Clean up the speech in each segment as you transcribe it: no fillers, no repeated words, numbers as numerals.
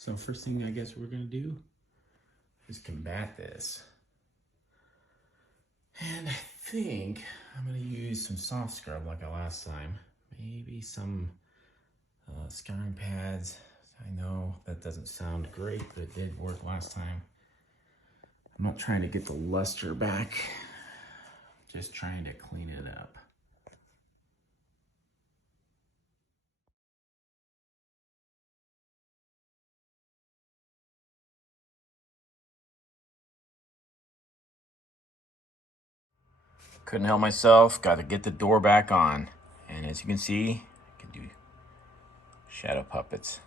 So first thing I guess we're gonna do is combat this. And I think I'm gonna use some soft scrub like I last time. Maybe some scouring pads. I know that doesn't sound great, but it did work last time. I'm not trying to get the luster back, just trying to clean it up. Couldn't help myself, got to get the door back on. And as you can see, I can do shadow puppets.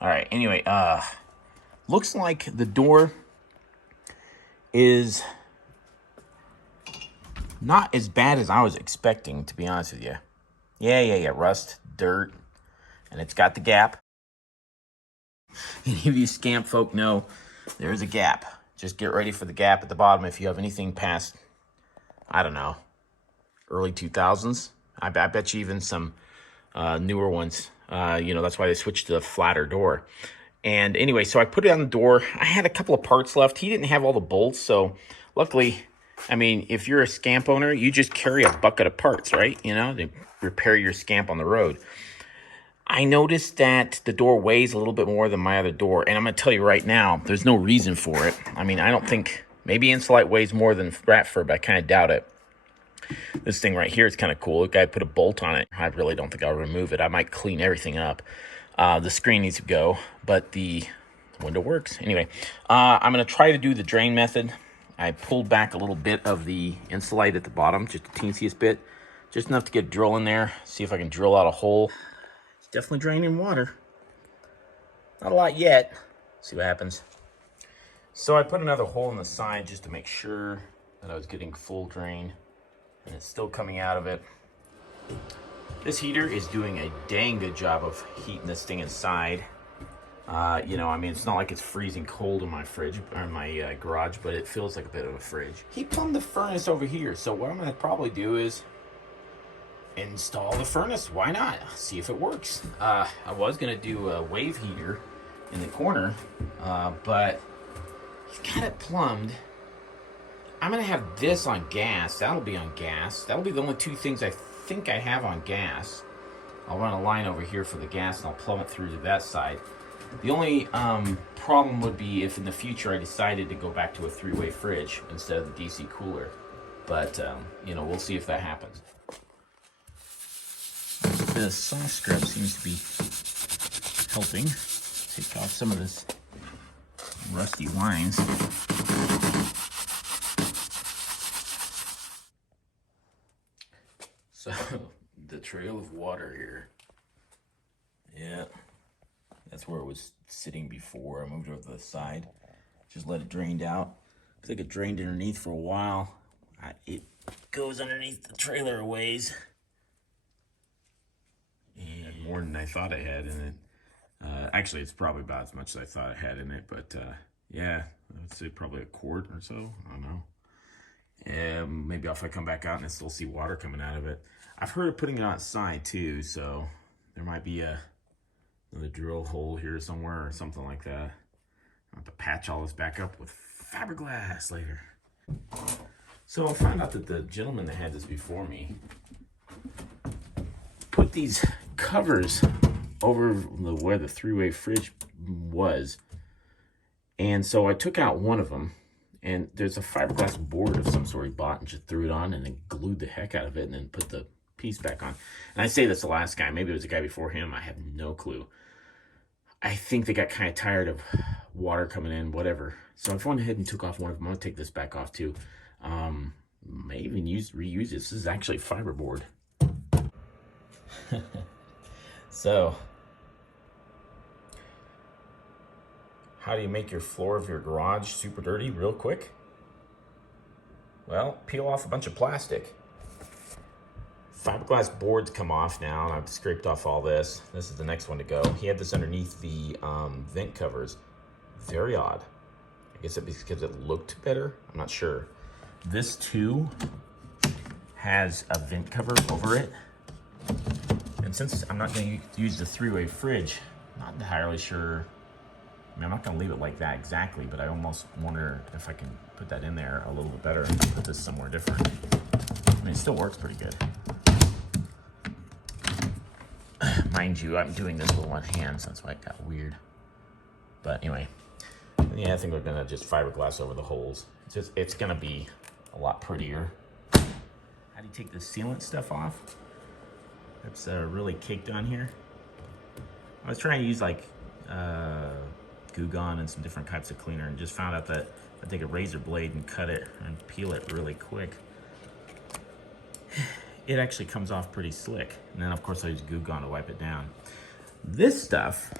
All right, anyway, looks like the door is not as bad as I was expecting, to be honest with you. Yeah, rust, dirt, and it's got the gap. Any of you Scamp folk know there's a gap. Just get ready for the gap at the bottom if you have anything past, I don't know, early 2000s. I bet you even some newer ones. That's why they switched to the flatter door. And anyway, so I put it on the door. I had a couple of parts left. He didn't have all the bolts, so luckily, I mean, if you're a Scamp owner, you just carry a bucket of parts, right? You know, to repair your Scamp on the road. I noticed that the door weighs a little bit more than my other door, and I'm going to tell you right now, there's no reason for it. I mean, I don't think, maybe Insulite weighs more than rat fur, but I kind of doubt it. This thing right here is kind of cool. The guy put a bolt on it. I really don't think I'll remove it. I might clean everything up. The screen needs to go, but the window works. Anyway, I'm going to try to do the drain method. I pulled back a little bit of the Insulite at the bottom, just the teensiest bit, just enough to get a drill in there, see if I can drill out a hole. It's definitely draining water. Not a lot yet. See what happens. So I put another hole in the side just to make sure that I was getting full drain, and it's still coming out of it. This heater is doing a dang good job of heating this thing inside. I mean, it's not like it's freezing cold in my fridge or my garage, but it feels like a bit of a fridge. He plumbed the furnace over here, so what I'm going to probably do is install the furnace. Why not? See if it works. I was going to do a wave heater in the corner, but he's got it plumbed. I'm going to have this on gas. That'll be on gas. That'll be the only two things I think I have on gas. I'll run a line over here for the gas, and I'll plumb it through to that side. The only problem would be if in the future I decided to go back to a three-way fridge instead of the DC cooler. But, we'll see if that happens. The soft scrub seems to be helping take off some of this rusty lines. So, the trail of water here. Yeah. That's where it was sitting before. I moved over to the side. Just let it drain out. I think it drained underneath for a while. It goes underneath the trailer a ways. And more than I thought I had in it. Actually, it's probably about as much as I thought I had in it. But yeah, I would say probably a quart or so. I don't know. Maybe if I come back out and I still see water coming out of it. I've heard of putting it outside too, so there might be another drill hole here somewhere or something like that. I'll have to patch all this back up with fiberglass later. So I found out that the gentleman that had this before me put these covers over where the three-way fridge was. And so I took out one of them, and there's a fiberglass board of some sort he bought and just threw it on and then glued the heck out of it and then put the piece back on. And I say that's the last guy. Maybe it was the guy before him. I have no clue. I think they got kind of tired of water coming in, whatever. So I went ahead and took off one of them. I'm going to take this back off too. May even reuse this. This is actually fiberboard. So, how do you make your floor of your garage super dirty real quick? Well, peel off a bunch of plastic. Fiberglass boards come off now, and I've scraped off all this. This is the next one to go. He had this underneath the vent covers. Very odd. I guess it's because it looked better. I'm not sure. This too has a vent cover over it. And since I'm not going to use the three-way fridge, not entirely sure I mean, I'm not gonna leave it like that exactly, but I almost wonder if I can put that in there a little bit better and put this somewhere different. I mean, it still works pretty good. Mind you, I'm doing this with one hand, so that's why it got weird. But anyway, yeah, I think we're gonna just fiberglass over the holes. It's gonna be a lot prettier. How do you take the sealant stuff off? That's really caked on here. I was trying to use like Goo Gone and some different types of cleaner, and just found out that I take a razor blade and cut it and peel it really quick. It actually comes off pretty slick. And then of course I use Goo Gone to wipe it down. This stuff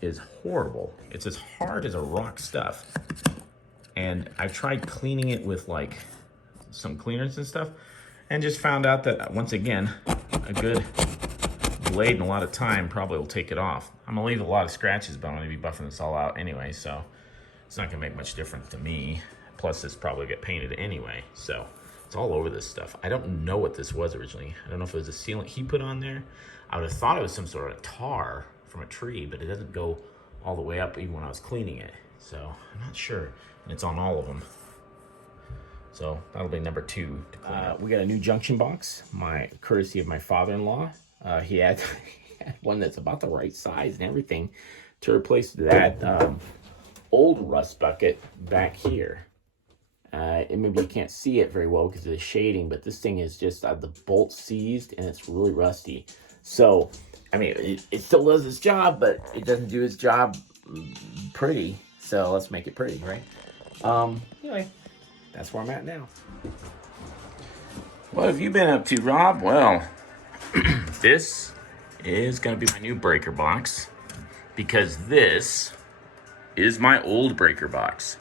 is horrible. It's as hard as a rock stuff. And I tried cleaning it with like some cleaners and stuff, and just found out that once again, a good blade and a lot of time probably will take it off. I'm gonna leave a lot of scratches, but I'm gonna be buffing this all out anyway, so it's not gonna make much difference to me. Plus this probably get painted anyway, so it's all over this stuff. I don't know what this was originally. I don't know if it was a sealant he put on there. I would have thought it was some sort of tar from a tree, but it doesn't go all the way up even when I was cleaning it. So I'm not sure, and it's on all of them. So that'll be number 2 to clean up. We got a new junction box, courtesy of my father-in-law. He had one that's about the right size and everything to replace that old rust bucket back here. And maybe you can't see it very well because of the shading, but this thing is just the bolt seized and it's really rusty. So, I mean, it still does its job, but it doesn't do its job pretty. So let's make it pretty, right? Anyway, that's where I'm at now. What have you been up to, Rob? Well, this is going to be my new breaker box, because this is my old breaker box.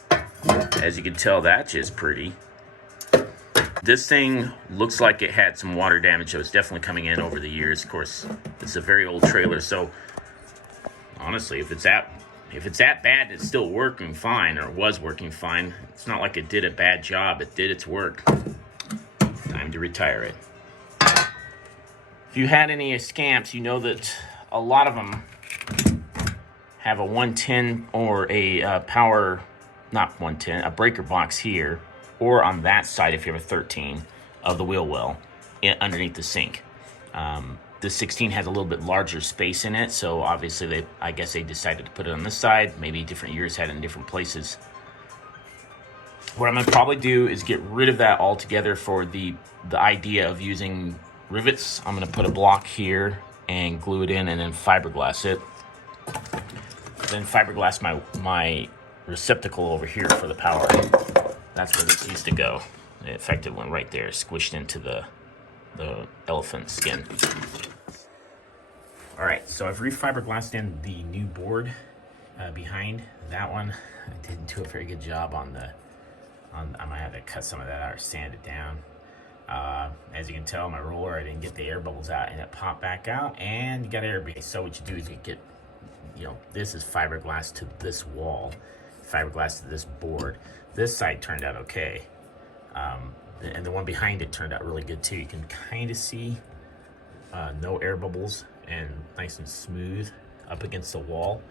As you can tell, that's just pretty. This thing looks like it had some water damage that was definitely coming in over the years. Of course, it's a very old trailer, so honestly, if it's that bad, it's still working fine, or was working fine. It's not like it did a bad job. It did its work. Time to retire it. If you had any Scamps, you know that a lot of them have a 110 or a power, not 110, a breaker box here, or on that side if you have a 13 of the wheel well underneath the sink. The 16 has a little bit larger space in it, so obviously I guess they decided to put it on this side. Maybe different years had it in different places. What I'm gonna probably do is get rid of that altogether for the idea of using rivets. I'm gonna put a block here and glue it in, and then fiberglass it. Then fiberglass my receptacle over here for the power. That's where this used to go. It effectively went right there, squished into the elephant skin. All right, so I've refiberglassed in the new board behind that one. I didn't do a very good job on I might have to cut some of that out or sand it down. As you can tell, my roller, I didn't get the air bubbles out, and it popped back out, and you got air base. So what you do is you get, this is fiberglass to this wall, fiberglass to this board. This side turned out okay. And the one behind it turned out really good too. You can kind of see no air bubbles and nice and smooth up against the wall.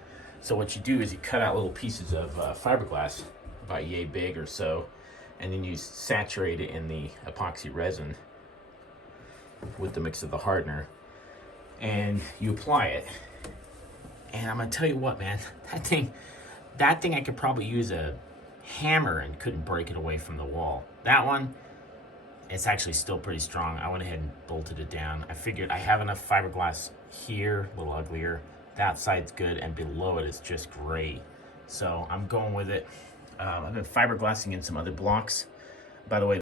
So what you do is you cut out little pieces of fiberglass about yay big or so, and then you saturate it in the epoxy resin with the mix of the hardener, and you apply it. And I'm gonna tell you what, man, that thing I could probably use a hammer and couldn't break it away from the wall. That one, it's actually still pretty strong. I went ahead and bolted it down. I figured I have enough fiberglass here, a little uglier. That side's good, and below it is just great. So I'm going with it. I've been fiberglassing in some other blocks. By the way,